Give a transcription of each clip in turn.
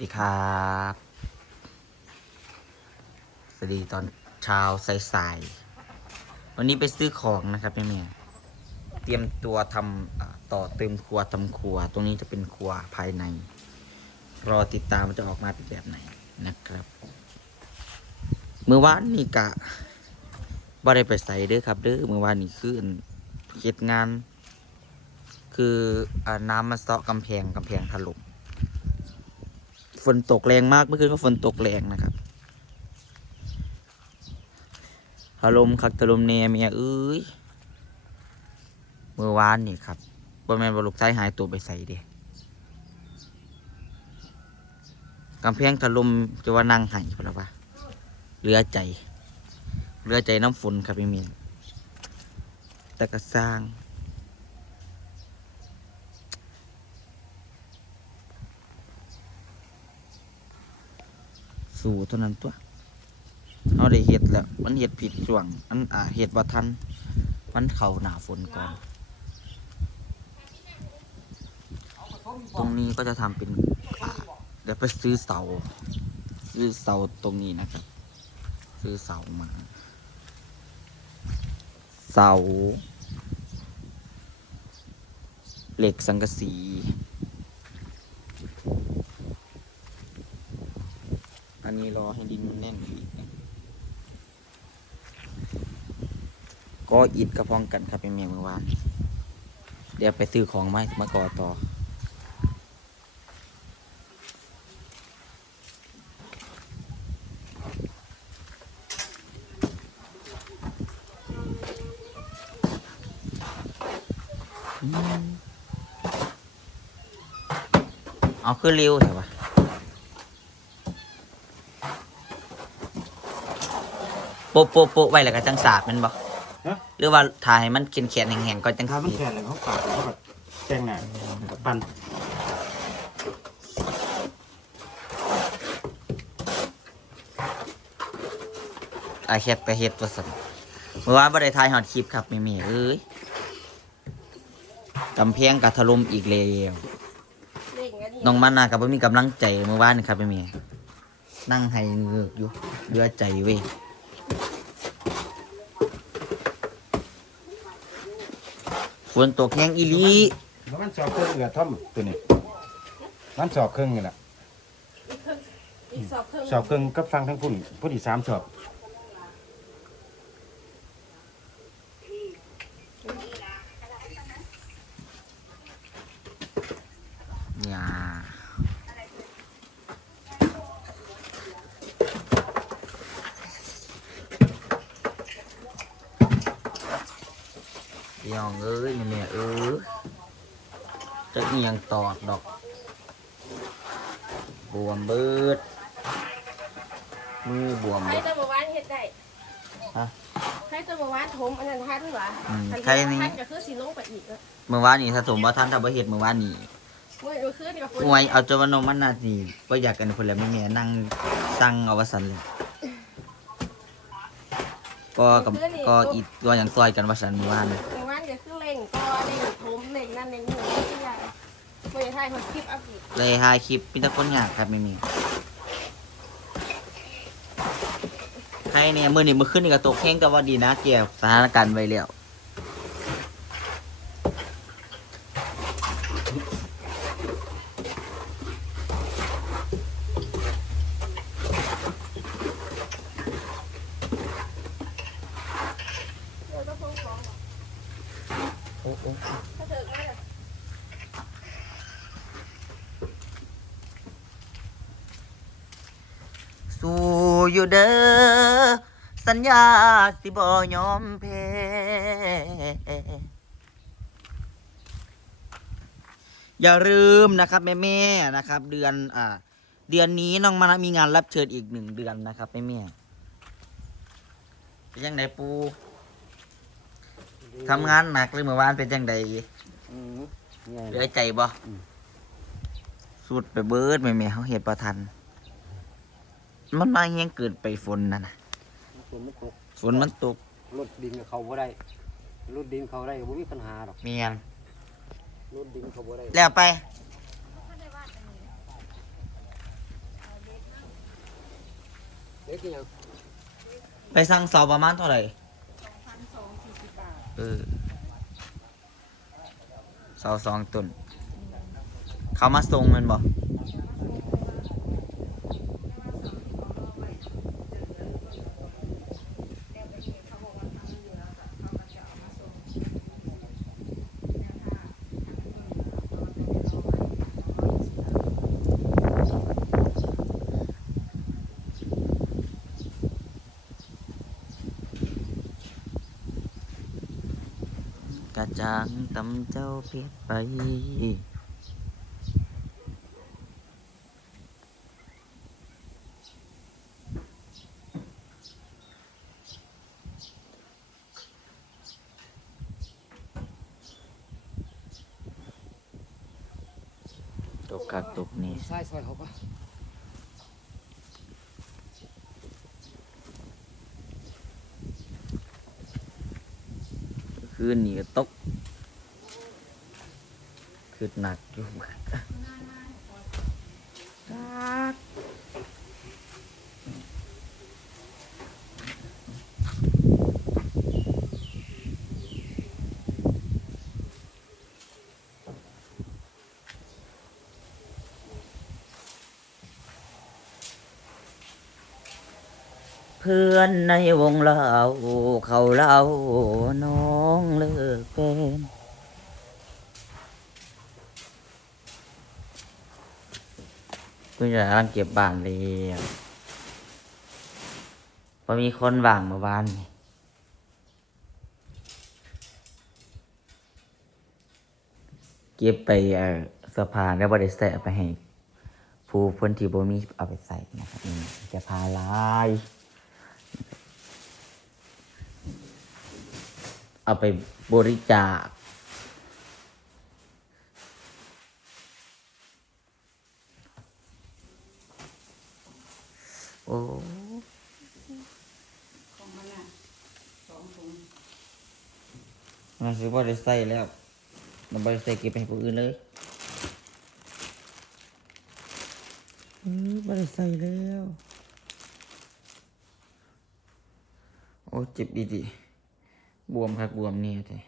ดีครับ สวัสดีตอนเช้าสายๆ วันนี้ไปซื้อของนะครับแม่แม่เตรียมตัวทำอ่าต่อเติมครัวทำครัว ตรงนี้จะเป็นครัวภายใน รอติดตามมันจะออกมาเป็นแบบไหนนะครับ เมื่อวานนี่กะบ่ได้ไปใส่เด้อครับเด้อเมื่อวานนี่คืออันเฮ็ดงาน คืออน้ำมาเซาะกำแพงกำแพงถล่ม ฝนตกแรงมากเมื่อคืนก็ฝนตกแรงนะครับถล่มคักถล่มเนเมียเอ้ยเมื่อวานนี่ครับบนแมนบลูกชายหายตัวไปใส่เด้กำแพงถล่มจะว่านั่งไห้พอแล้วปะเหลือใจเหลือใจน้ำฝนครับพี่เมียแต่ก็สร้าง สู่เท่านั้นตัวเราได้เห็ดแล้วมันเห็ดผิดช่วงมันอ่าเห็ดบ่ทันมันเข่าหนาฝนก่อน ตรงนี้ก็จะทำเป็นเดี๋ยวไปซื้อเสา ซื้อเสาตรงนี้นะครับ ซื้อเสามา เสา เหล็กสังกะสี อันนี้รอให้ดินมันแน่นอีกก็อิดกระพองกันครับเป็นเมียเมื่อวานเดี๋ยวไปซื้อของไม้มาก่อต่ออืมเอาขึ้นเร็วใช่ปะ โปะโปะโปะไว้แล้วก็จังสาบแมันบ่ฮะ หรือว่าถ่ายให้มันเขียนเขียนๆแห้งๆก็จังถ้ามันสีแข็งเลยเขาปาดเขาแบบแจ้งหน้ากับปั้นอาเฮ็ดไปเฮ็ดตัวสั่นเมื่อวานบ่ได้ถ่ายฮอดคลิปครับแม่ๆเอ้ยกำแพงก็ถล่มอีกแล้วน้องมันน่ะก็บ่มีกำลังใจเมื่อวานนี่ครับแม่ๆนั่งให้เงือกอยู่เหลือใจเว้ย ฝนตกแห้งอีหลีแล้วมันสอบเครื่องเหลือท่อมตัวนี้มันสอบเครื่องนี่แหละอีกสอบเครื่องสอบเครื่องก็ฟังทั้งพุ่นพุ่นอีกสามสอบอย่าพี่น้องเอ้ยแม่ๆเอ้ย จะเอียงตอดดอก บวมเบิด มือบวมใครเบิดจะมาว่านเฮ็ดได้ฮะใครจะมาว่านถมอันนั้นทันหวะอืมอัใครนี่ ทันก็คือสีลงไปอีกแล้วเมื่อวานนี้ถ้าสมว่าท่านทำบ่เฮ็ดเมื่อวานนี้เมื่อเมื่อคืนนี่ก็ฝนอวยเอาจนวันนมมันนาทีก็อยากกันคนละแม่แม่นั่งสั่งเอาวสันเลยก็กับก็อีกก็อย่างซอยกันวสันเมื่อวานเมื่อวานก็คือเล่งก็เล่งถมเล่งนั่นเล่งนี่ทุกอย่าง เมื่อไทยคนคลิปอัพอีกเลยหายคลิปมีแต่คนอยากครับไม่มีใครเนี่ยมือนี่มือขึ้นนี่ก็ตกแข้งก็ว่าดีนะเกี่ยวสถานการณ์ไว้แล้ว เออต้องฟ้องฟ้องหรอ โอ้โอ้ ถ้าเถิดไม่ได้ สู้อยู่เด้อสัญญาสิบ่ยอมแพ้อย่าลืมนะครับแม่แม่ๆนะครับ เดือนอ่า เดือนนี้น้องมานะมีงานรับเชิญอีกหนึ่งเดือนนะครับแม่แม่เป็นยังไงปูทำงานหนักเลยเมื่อวานเป็นยังไงเหลือใจบ่อืมสุดไปเบิดแม่แม่ๆเขาเห็ดประทัน มันมาเฮียงเกิดไปฝนนั่นนะฝนมันตกฝนมันตกรถดินกับเขาบ่ได้รถดินเขาได้บ่มีปัญหาหรอกเมียนรถดินเขาบ่ได้แล้วไปด็กกินยังไปสั่งเสาประมาณเท่าไหร่พันสองสี่สิบบาทเออเสาสองต้นเขามาส่งแมันบ่ จางตำเจ้าเพชรไป ตกกักตกนี่ใส่ซอยเขาปะคืนนี้ก็ตก คือหนักอยู่เพื่อนในวงเราเขาเล่าน้องเลิกเป็น คุณจะรังเก็บบ้านเลยพอมีคนว่างเมื่อวานนี่เก็บไปเออเสื้อผ้าแล้วบริษัทไปให้ผู้เพ้นที่บ่มีเอาไปใส่นะครับจะพาลายเอาไปบริจาค โอ้มันคือบริใส่แล้วมันบริใส่เก็บไปให้ผู้อื่นเลยเออบริใส่แล้ว โอ้เจ็บดีดีบวมครับบวมเนี่ยแต่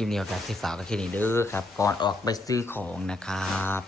คลิปนี้โอกาสที่ฝากกับแค่นี้เด้อครับ ก่อนออกไปซื้อของนะครับ